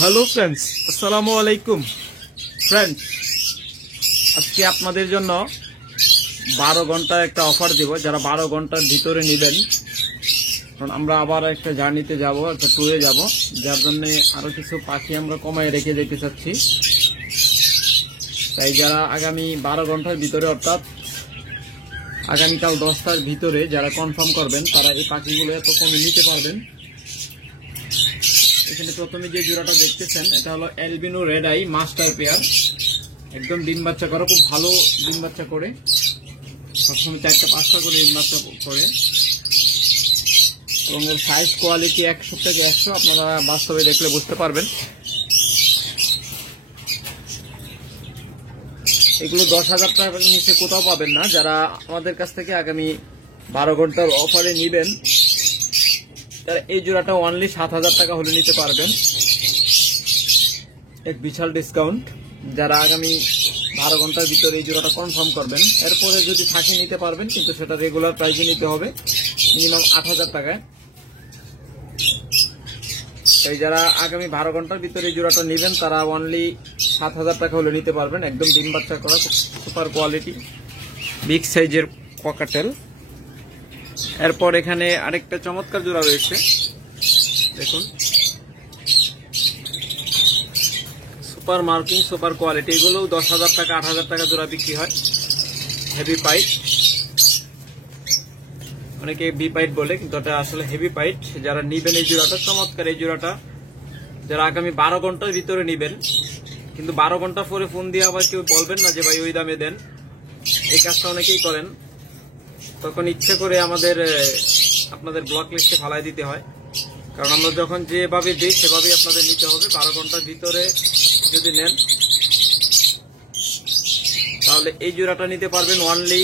Hello friends, আসসালামু আলাইকুম। Friends, আজকে আপনাদের জন্য 12 ঘন্টার একটা অফার দিব। যারা 12 ঘন্টার ভিতরে নেবেন, কারণ আমরা আবার একটা জার্নিতে যাব, একটা ট্যুরে যাব, যার জন্য আরো কিছু পাখি আমরা কমায় রেখে যেতে চাচ্ছি। তাই যারা আগামী 12 ঘন্টার ভিতরে, অর্থাৎ আগামীকাল 10টার ভিতরে যারা কনফার্ম করবেন, তারা এই পাখিগুলো এত কমে নিতে পারবেন। এখানে প্রথমে যে জোড়াটা দেখতেছেন, এটা হলো albino red eye master pair. একদম ডিম বাচ্চা করে, খুব ভালো ডিম বাচ্চা করে, সবসময় 4টা-5টা করে ডিম বাচ্চা করে, এবং এর সাইজ কোয়ালিটি 100 থেকে 100। আপনারা বাস্তবে দেখলে বুঝতে পারবেন। এগুলো 10,000 টাকার নিচে কোথাও পাবেন না। যারা আমাদের কাছ থেকে আগামী 12 ঘন্টার অফারে নিবেন, তারা এই জোড়াটা অনলি 7,000 টাকা হলে নিতে পারবেন। এক বিশাল ডিসকাউন্ট। যারা আগামী 12 ঘন্টার ভিতরে এই জোড়াটা কনফার্ম করবেন, এরপরে যদি থাকে নিতে পারবেন, কিন্তু সেটা রেগুলার প্রাইসে নিতে হবে, মিনিমাম 8,000 টাকায়। তাই যারা আগামী 12 ঘন্টার ভিতরে এই জোড়াটা নেবেন, তারা অনলি 7,000 টাকা হলে নিতে পারবেন। একদম ডিম বাচ্চা করা, সুপার কোয়ালিটি, বিগ সাইজের ককাটেল। এরপর এখানে আরেকটা চমৎকার জোড়া রয়েছে, দেখুন, সুপার মার্কিং, সুপার কোয়ালিটি। এগুলো 10,000 টাকা, 8,000 টাকা জোড়া বিক্রি হয়। হেভি পাইট, অনেকে বি পাইট বলে, কিন্তু এটা আসলে হেভি পাইট। যারা নিবেন এই জোড়াটা, চমৎকার এই জোড়াটা, যারা আগামী 12 ঘন্টার ভিতরে নিবেন, কিন্তু 12 ঘন্টা পরে ফোন দিয়ে আবার কেউ বলবেন না যে ভাই ওই দামে দেন। এই কাজটা অনেকেই করেন, তখন ইচ্ছে করে আমাদের আপনাদের ব্লক লিস্টে ফালাই দিতে হয়। কারণ আমরা যখন যেভাবে দিই সেভাবেই আপনাদের নিতে হবে। 12 ঘন্টার ভিতরে যদি নেন, তাহলে এই জোড়াটা নিতে পারবেন অনলি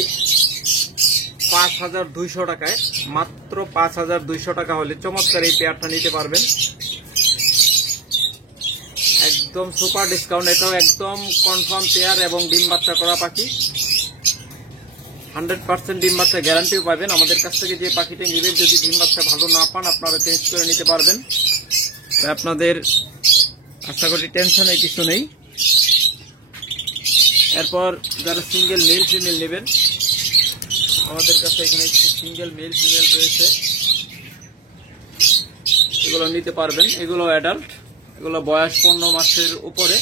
5,200 টাকায়। মাত্র 5,200 টাকা হলে চমৎকার এই পেয়ারটা নিতে পারবেন। একদম সুপার ডিসকাউন্ট। এটাও একদম কনফার্ম পেয়ার এবং ডিম বাচ্চা করা পাখি। 100% ডিম বাচ্চা গ্যারান্টিও পাবেন। আমাদের কাছ থেকে যে পাখিটা নেবেন, যদি ডিম বাচ্চা ভালো না পান, আপনারা চেঞ্জ করে নিতে পারবেন। তাই আপনাদের আশা করি টেনশনের কিছু নেই। এরপর যারা সিঙ্গেল মেল ফিমেল নেবেন, আমাদের কাছে এখানে সিঙ্গেল মেল ফিমেল রয়েছে, এগুলো নিতে পারবেন। এগুলো অ্যাডাল্ট, এগুলো বয়স 15 মাসের উপরে।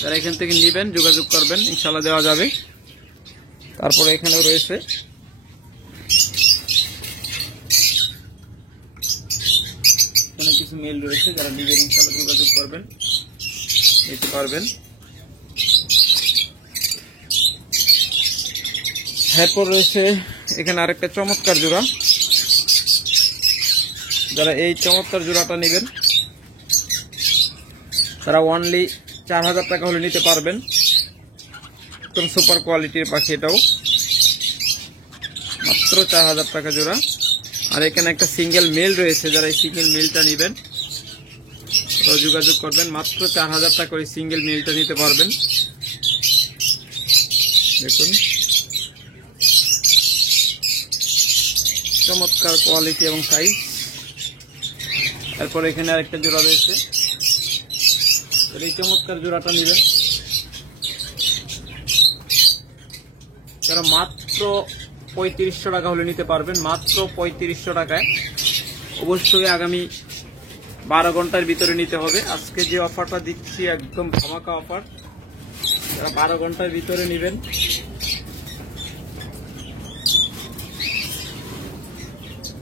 যারা এখান থেকে নেবেন যোগাযোগ করবেন, ইনশাল্লাহ দেওয়া যাবে। তারপরে এখানেও রয়েছে অনেক কিছু মেল রয়েছে, যারা নেবেন ইনশাল্লাহ যোগাযোগ করবেন, নিতে পারবেন। এরপর রয়েছে এখানে আরেকটা চমৎকার জোড়া। যারা এই চমৎকার জোড়াটা নেবেন, তারা অনলি 4,000 টাকা হলে নিতে পারবেন। একদম সুপার কোয়ালিটির পাখি, এটাও মাত্র 4,000 টাকা জোড়া। আর এখানে একটা সিঙ্গেল মেল রয়েছে, যারা এই সিঙ্গেল মেলটা নেবেন যোগাযোগ করবেন। মাত্র 4,000 টাকা করে সিঙ্গেল মেলটা নিতে পারবেন। দেখুন, চমৎকার কোয়ালিটি এবং সাইজ। এরপর এখানে আরেকটা জোড়া রয়েছে, এই চমৎকার জোড়াটা নেবেন, যারা মাত্র 3500 টাকা হলে নিতে পারবেন। মাত্র 3500 টাকায়। অবশ্যই আগামী 12 ঘন্টার ভিতরে নিতে হবে। আজকে যে অফারটা দিচ্ছি একদম ধামাকা অফার। যারা 12 ঘন্টার ভিতরে নেবেন,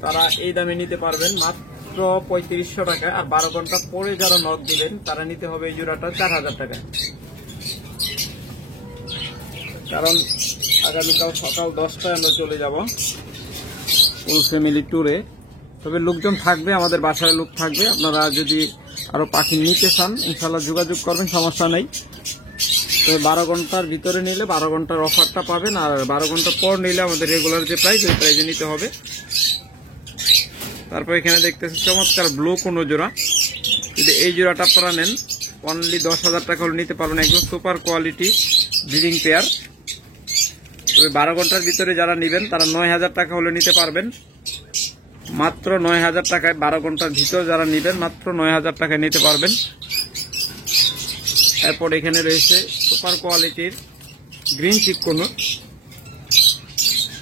তারা এই দামে নিতে পারবেন, মাত্র 3500 টাকায়। আর 12 ঘন্টা পরে যারা নক দিবেন, তারা নিতে হবে এই জোড়াটা 4,000 টাকায়। কারণ আগামীকাল সকাল 10টায় আমরা চলে যাব ফুল ফ্যামিলি ট্যুরে। তবে লোকজন থাকবে, আমাদের বাসায় লোক থাকবে। আপনারা যদি আরো পাখি নিতে চান, ইনশাল্লাহ যোগাযোগ করবেন, সমস্যা নেই। তবে 12 ঘন্টার ভিতরে নিলে 12 ঘন্টার অফারটা পাবেন, আর 12 ঘন্টা পর নিলে আমাদের রেগুলার যে প্রাইস, ওই প্রাইসে নিতে হবে। তারপর এখানে দেখতেছেন চমৎকার ব্লু কোনো জোড়া। যদি এই জোড়াটা আপনারা নেন, অনলি 10,000 টাকা হলে নিতে পারবেন। একদম সুপার কোয়ালিটি ব্রিডিং পেয়ার। তবে 12 ঘন্টার ভিতরে যারা নেবেন, তারা 9,000 টাকা হলে নিতে পারবেন। মাত্র 9,000 টাকায় 12 ঘন্টার ভিতরে যারা নেবেন, মাত্র 9,000 টাকায় নিতে পারবেন। এরপর এখানে রয়েছে সুপার কোয়ালিটির গ্রিন চিক কোনুর।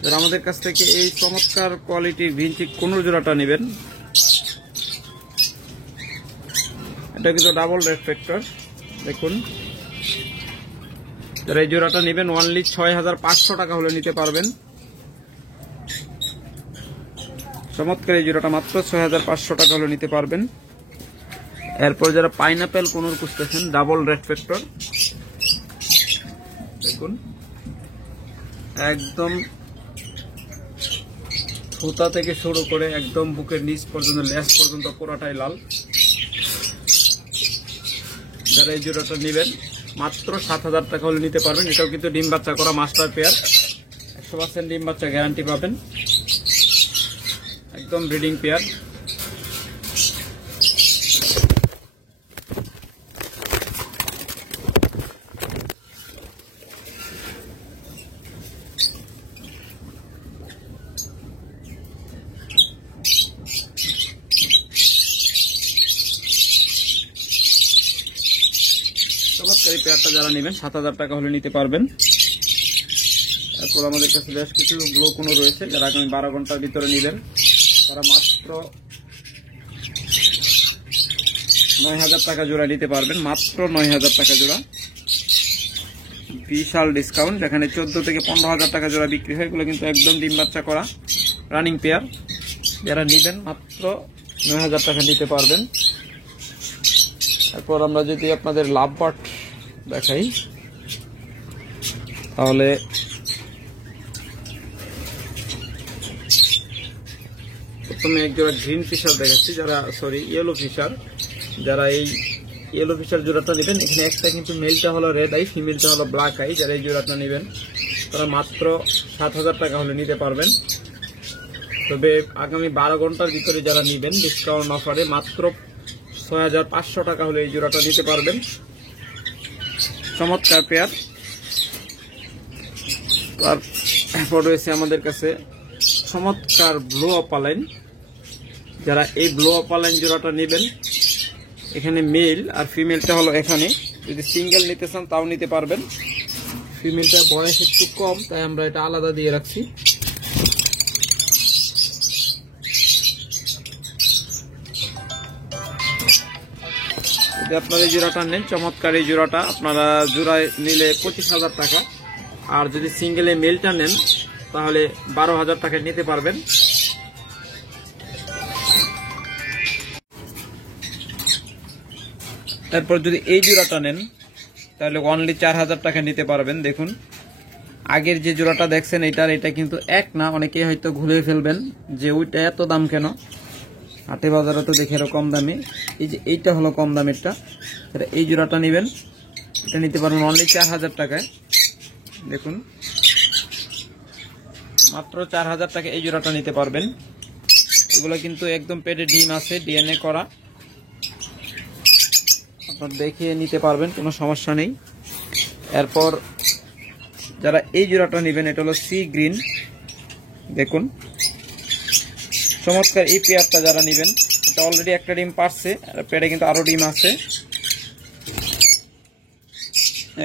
যারা আমাদের কাছ থেকে এই চমৎকার কোয়ালিটির গ্রিন চিক কোনুর জোড়াটা নেবেন, এটা কিন্তু ডাবল রেড ফ্যাক্টর। দেখুন, যারা এই জোড়াটা নেবেন অনলি 6500 টাকা হলে নিতে পারবেন। চমৎকার এই জোড়াটা মাত্র 6500 টাকা হলে নিতে পারবেন। এরপর যারা পাইনাপেল কোনুর খুঁজতেছেন ডাবল রেড ফ্যাক্টর, দেখুন একদম সুতা থেকে শুরু করে একদম বুকের নিচ পর্যন্ত লেস পর্যন্ত পুরোটাই লাল। যারা এই জোড়াটা নেবেন মাত্র 7000 টাকা হলে নিতে পারবেন। এটাও কিন্তু ডিম বাচ্চা করা মাস্টার পেয়ার, 100% ডিম বাচ্চা গ্যারান্টি পাবেন, একদম ব্রিডিং পেয়ার। চমৎকার এই পেয়ারটা যারা নেবেন 7000 টাকা হলে নিতে পারবেন। এরপর আমাদের কাছে বেশ কিছু ব্লু কোনো রয়েছে, যারা আগামী 12 ঘন্টার ভিতরে নেবেন তারা মাত্র 9000 টাকা জোড়া নিতে পারবেন, মাত্র 9000 টাকা জোড়া। বিশাল ডিসকাউন্ট, যেখানে 14 থেকে 15000 টাকা জোড়া বিক্রি হয়, এগুলো কিন্তু একদম ডিম বাচ্চা করা রানিং পেয়ার। যারা নেবেন মাত্র 9000 টাকা নিতে পারবেন। এরপর আমরা যদি আপনাদের লাভ বার্ড দেখাই, তাহলে প্রথমে এক জোড়া গ্রিন ফিশার দেখাচ্ছি, যারা ইয়েলো ফিশার। যারা এই ইয়েলো ফিশার জোড়াটা নেবেন, এখানে একটা কিন্তু মেলটা হলো রেড আই, ফিমেলটা হলো ব্ল্যাক আই। যারা এই জোড়াটা নেবেন তারা মাত্র 7000 টাকা হলে নিতে পারবেন। তবে আগামী 12 ঘন্টার ভিতরে যারা নেবেন ডিসকাউন্ট অফারে মাত্র 6500 টাকা হলে এই জোড়াটা নিতে পারবেন। চমৎকার পেয়ার। তারপর রয়েছে আমাদের কাছে চমৎকার ব্লু অপালাইন। যারা এই ব্লু অপালাইন জোড়াটা নেবেন, এখানে মেল আর ফিমেলটা হলো এখানে, যদি সিঙ্গেল নিতে চান তাও নিতে পারবেন। ফিমেলটা বয়স একটু কম, তাই আমরা এটা আলাদা দিয়ে রাখছি। যদি আপনারা এই জোড়াটা নেন, চমৎকার এই জোড়াটা আপনারা জোড়ায় নিলে 25000 টাকা, আর যদি সিঙ্গেলে মেলটা নেন তাহলে 12000 টাকায় নিতে পারবেন। তারপর যদি এই জোড়াটা নেন তাহলে অনলি 4000 টাকা নিতে পারবেন। দেখুন, আগের যে জোড়াটা দেখছেন এটা কিন্তু এক না, অনেকেই হয়তো ঘুরে ফেলবেন যে ওইটা এত দাম কেন, হাটে বাজারে তো দেখে কম দামে। এই যে এইটা হলো কম দামেরটা, এই জোড়াটা নেবেন, এটা নিতে পারবেন অনলি 4000 টাকায়। দেখুন, মাত্র 4000 টাকা এই জোড়াটা নিতে পারবেন। এগুলো কিন্তু একদম পেটে ডিম আছে, ডিএনএ করা, আপনারা দেখে নিতে পারবেন, কোনো সমস্যা নেই। এরপর যারা এই জোড়াটা নেবেন, এটা হলো সি গ্রিন। দেখুন, চমৎকার এই পেয়ারটা যারা নেবেন, এটা অলরেডি একটা ডিম পারছে, পেটে কিন্তু আরো ডিম আছে।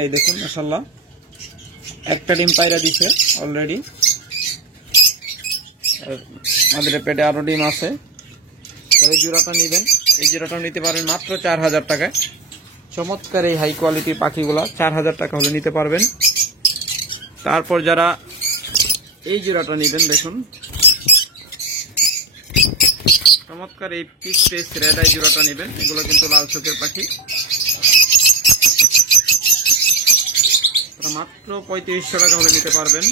এই দেখুন, মাশাআল্লাহ একটা ডিম পায়রা দিছে অলরেডি, আমাদের পেটে আরো ডিম আছে। এই জোড়াটা নেবেন, এই জোড়াটা নিতে পারবেন মাত্র 4000 টাকায়। চমৎকার এই হাই কোয়ালিটির পাখিগুলা 4000 টাকা হলে নিতে পারবেন। তারপর যারা এই জোড়াটা নেবেন, দেখুন চমৎকার এই পিচ পেস রেড আই জোড়াটা নেবেন, এগুলো কিন্তু লাল চোখের পাখি, মাত্র 3500 টাকা হলে নিতে পারবেন।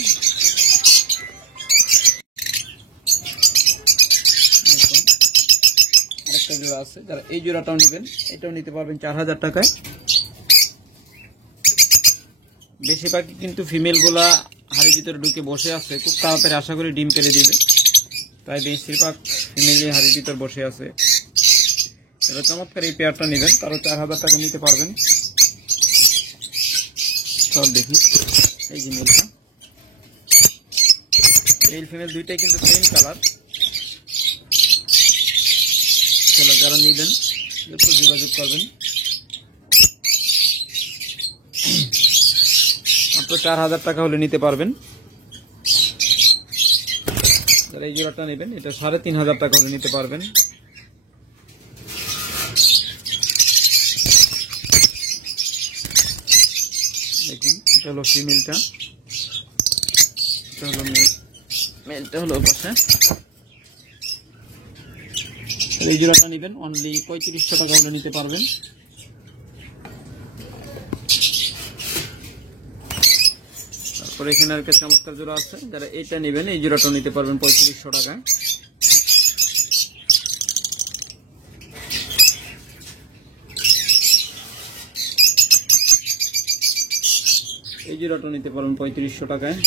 আরেকটা জোড়া আছে, যারা এই জোড়াটাও নেবেন এটাও নিতে পারবেন 4000 টাকায়। বেশিরভাগ কিন্তু ফিমেল গুলা হাড়ির ভিতরে ঢুকে বসে আছে, খুব তাড়াতাড়ি আশা করি ডিম পেড়ে দিবে, তাই বেশিরভাগ ফিমেলই হাড়ির ভিতর বসে আছে। যারা চমৎকার এই পেয়ারটা নেবেন তারা 4000 টাকা নিতে পারবেন। সব দেখি, এই যে মেলটা, মেল ফিমেল দুইটাই কিন্তু সেম কালার। যারা নেবেন একটু যোগাযোগ করবেন। মাত্র 4000 টাকা হলে নিতে পারবেন। যারা এই জোড়াটা নেবেন এটা 3500 টাকা হলে নিতে পারবেন। দেখুন এটা হলো ফিমেলটা, এটা হলো মেলটা হলো পাশে। এই জোড়াটা নেবেন অনলি 3500 টাকা হলে নিতে পারবেন। তারপরে এখানে আর একটা চমৎকার জোড়া আছে, যারা এটা নেবেন এই জোড়াটা নিতে পারবেন 3500 টাকায়। এই জোড়াটা নিতে পারবেন 3500 টাকায়।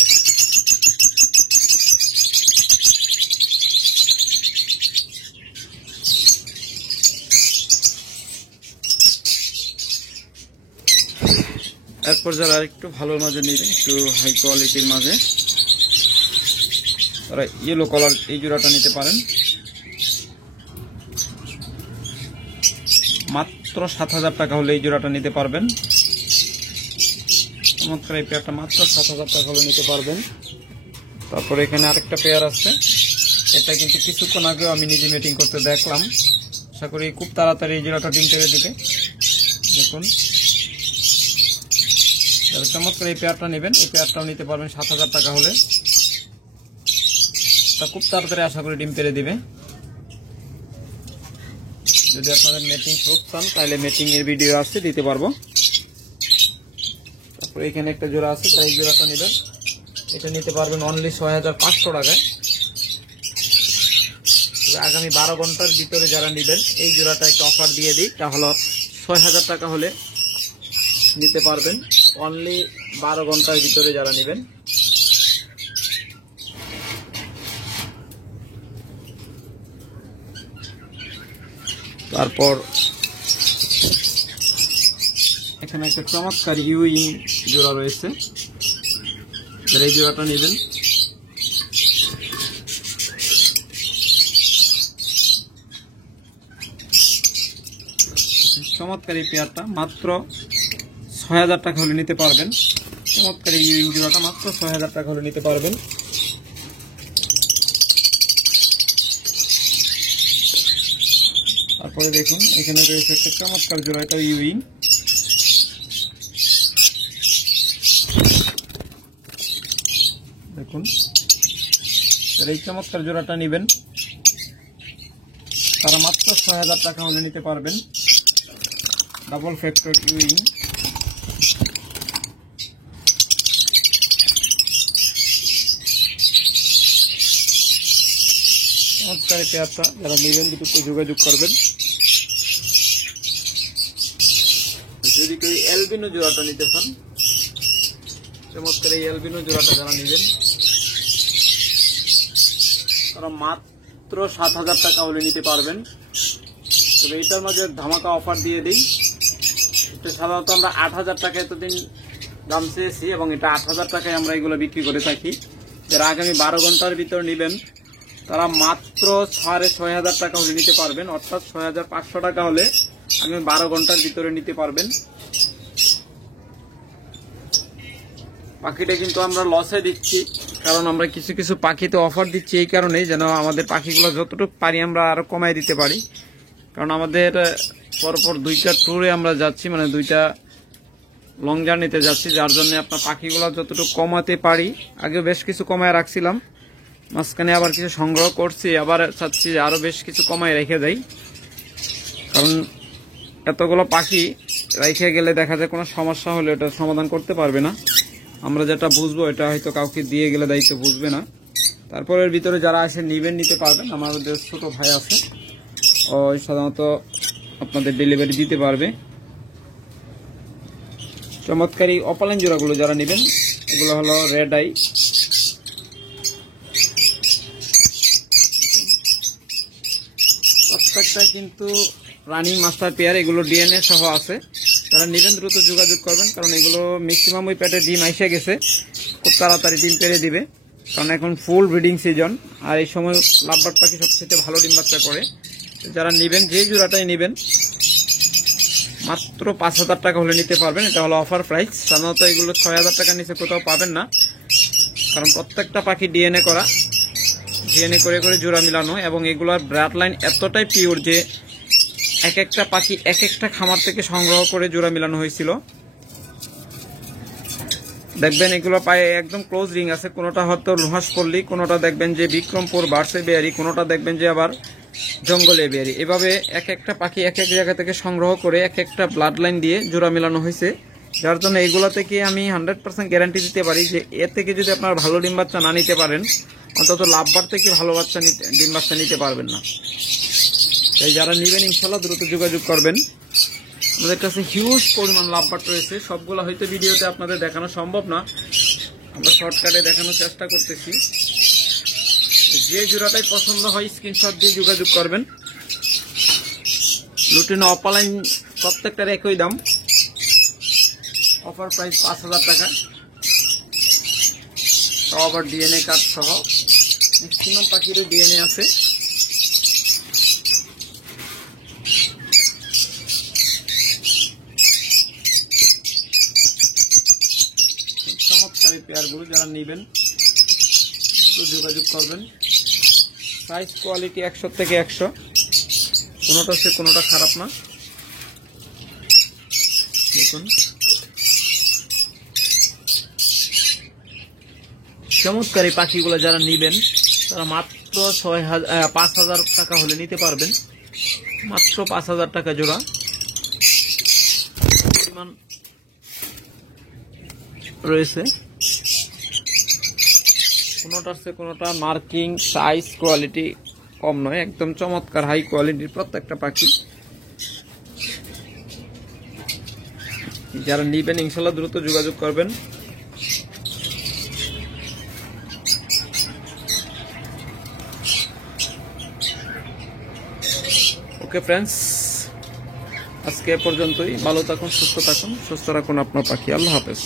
এরপর যারা একটু ভালো মাঝে নেবেন, একটু হাই কোয়ালিটির মাঝে, তারা ইয়েলো কালার এই জোড়াটা নিতে পারেন। মাত্র 7000 টাকা হলে এই জোড়াটা নিতে পারবেন। চমৎকার এই পেয়ারটা মাত্র 7000 টাকা হলে নিতে পারবেন। তারপরে এখানে আরেকটা পেয়ার আছে, এটা কিন্তু কিছুক্ষণ আগেও আমি নিজে মিটিং করতে দেখলাম। আশা করি খুব তাড়াতাড়ি এই জোড়াটা ডিম পেড়ে দিবে। দেখুন যারা চমৎকার এই পেয়ারটা নেবেন এই পেয়ারটাও নিতে পারবেন 7000 টাকা হলে। তা খুব তাড়াতাড়ি আশা করি ডিম পেড়ে দিবে। যদি আপনাদের মেটিং প্রুফ চান তাহলে মেটিং এর ভিডিও আসছে দিতে পারবো। তারপরে এখানে একটা জোড়া আছে, তাই এই জোড়াটা নেবেন, এটা নিতে পারবেন অনলি 6500 টাকায়। আগামী 12 ঘন্টার ভিতরে যারা নেবেন এই জোড়াটা একটা অফার দিয়ে দিই, তা হলো 6000 টাকা হলে নিতে পারবেন অনলি 12 ঘন্টার ভিতরে যারা নেবেন। তারপর এখানে একটা চমৎকার ইউইং জোড়া রয়েছে, যারা এই জোড়াটা নেবেন চমৎকার এই পেয়ারটা মাত্র 6000 টাকা হলে নিতে পারবেন। চমৎকার এই ইউইং জোড়াটা মাত্র 6000 টাকা হলে নিতে পারবেন। তারপরে দেখুন এখানে রয়েছে একটা চমৎকার জোড়া, এটা ইউইং। দেখুন এই চমৎকার জোড়াটা নেবেন তারা মাত্র 6000 টাকা হলে নিতে পারবেন। Double factor Ewing. চমৎকার পেয়ারটা যারা নেবেন দুটোতে যোগাযোগ করবেন। যদি কেউ অ্যালবিনো জোড়াটা নিতে চান, চমৎকার এই অ্যালবিনো জোড়াটা যারা নেবেন তারা মাত্র 7000 টাকা হলে নিতে পারবেন। তবে এটার মাঝে ধামাকা অফার দিয়ে দিই, এটা সাধারণত আমরা 8000 টাকা এতদিন দাম চেয়েছি এবং এটা 8000 টাকায় আমরা এগুলো বিক্রি করে থাকি। যারা আগামী 12 ঘন্টার ভিতর নেবেন তারা মাত্র 6500 টাকা হলে নিতে পারবেন, অর্থাৎ 6500 টাকা হলে আগামী 12 ঘন্টার ভিতরে নিতে পারবেন। পাখিটা কিন্তু আমরা লসে দিচ্ছি, কারণ আমরা কিছু কিছু পাখিতে অফার দিচ্ছি এই কারণেই যেন আমাদের পাখিগুলো যতটুকু পারি আমরা আরো কমাই দিতে পারি। কারণ আমাদের পরপর 2টা ট্যুরে আমরা যাচ্ছি, মানে 2টা লং জার্নিতে যাচ্ছি, যার জন্য আপনার পাখিগুলো যতটুকু কমাতে পারি, আগে বেশ কিছু কমায় রাখছিলাম, মাঝখানে আবার কিছু সংগ্রহ করছি, আবার চাচ্ছি যে আরো বেশ কিছু কমায় রেখে দেই। কারণ এতগুলো পাখি রেখে গেলে দেখা যায় কোনো সমস্যা হলে এটা সমাধান করতে পারবে না। আমরা যেটা বুঝবো এটা হয়তো কাউকে দিয়ে গেলে দায়িত্ব বুঝবে না। তারপরের ভিতরে যারা আসে নিবেন নিতে পারবেন, আমাদের ছোট ভাই আছে, ওই সাধারণত আপনাদের ডেলিভারি দিতে পারবে। চমৎকারী অপালাইন জোড়াগুলো যারা নেবেন এগুলো হলো রেড আই। প্রত্যেকটা কিন্তু রানিং মাস্টার পেয়ার, এগুলো ডিএনএ সহ আছে। যারা নেবেন দ্রুত যোগাযোগ করবেন, কারণ এগুলো ম্যাক্সিমাম ওই পেটে ডিম এসে গেছে, খুব তাড়াতাড়ি ডিম পেড়ে দিবে, কারণ এখন ফুল ব্রিডিং সিজন আর এই সময় লাভবার্ড পাখি সবচেয়ে ভালো ডিম বাচ্চা করে। যারা নেবেন যে জোড়াটাই নেবেন মাত্র 5,000 টাকা হলে নিতে পারবেন। এটা হলো অফার প্রাইস। সাধারণত এগুলো 6,000 টাকার নিচে কোথাও পাবেন না, কারণ প্রত্যেকটা পাখি ডিএনএ করা, ডিএনএ করে করে জোড়া মিলানো, এবং এগুলোর ব্লাড লাইন এতটাই পিওর যে এক একটা পাখি এক একটা খামার থেকে সংগ্রহ করে জোড়া মিলানো হয়েছিল। দেখবেন এগুলো পায়ে একদম ক্লোজ রিং আছে, কোনোটা হয়তো লোহাসপল্লী, কোনোটা দেখবেন যে বিক্রমপুর বার্সে বেয়ারি, কোনোটা দেখবেন যে আবার জঙ্গলে বেয়ারি। এভাবে এক একটা পাখি এক এক জায়গা থেকে সংগ্রহ করে এক একটা ব্লাড লাইন দিয়ে জোড়া মেলানো হয়েছে, যার জন্য এগুলো থেকে আমি 100% গ্যারান্টি দিতে পারি যে এর থেকে যদি আপনার ভালো ডিম বাচ্চা না নিতে পারেন, অন্তত লাভবার থেকে ভালো বাচ্চা ডিম বাচ্চা নিতে পারবেন না। তাই যারা নেবেন ইনশাল্লাহ দ্রুত যোগাযোগ করবেন। আমাদের কাছে হিউজ পরিমাণ লাভবার রয়েছে, সবগুলো হয়তো ভিডিওতে আপনাদের দেখানো সম্ভব না, আমরা শর্টকাটে দেখানোর চেষ্টা করতেছি। যে জোড়াটাই পছন্দ হয় স্ক্রিনশট দিয়ে যোগাযোগ করবেন। লুটিনো অপালাইন প্রত্যেকটার একই দাম, অফার প্রাইস 5,000 টাকা, তাও আবার ডিএনএ কার্ড সহ। ম্যাক্সিমাম পাখিরও ডিএনএ আছে। চমৎকার পেয়ারগুলো যারা নেবেন যোগাযোগ করবেন। সাইজ কোয়ালিটি 100 থেকে 100, কোনোটা সে কোনোটা খারাপ না। দেখুন চমৎকার এই পাখিগুলো যারা নেবেন তারা মাত্র 5,000 টাকা হলে নিতে পারবেন। মাত্র 5,000 টাকা জোড়া। পরিমাণ রয়েছে, কোনোটার সে কোনোটা মার্কিং সাইজ কোয়ালিটি কম নয়, একদম চমৎকার হাই কোয়ালিটির প্রত্যেকটা পাখি। যারা নিবেন ইনশাল্লাহ দ্রুত যোগাযোগ করবেন। ওকে ফ্রেন্ডস, আজকে এ পর্যন্তই। ভালো থাকুন, সুস্থ থাকুন, সুস্থ রাখুন আপনার পাখি। আল্লাহ হাফেজ।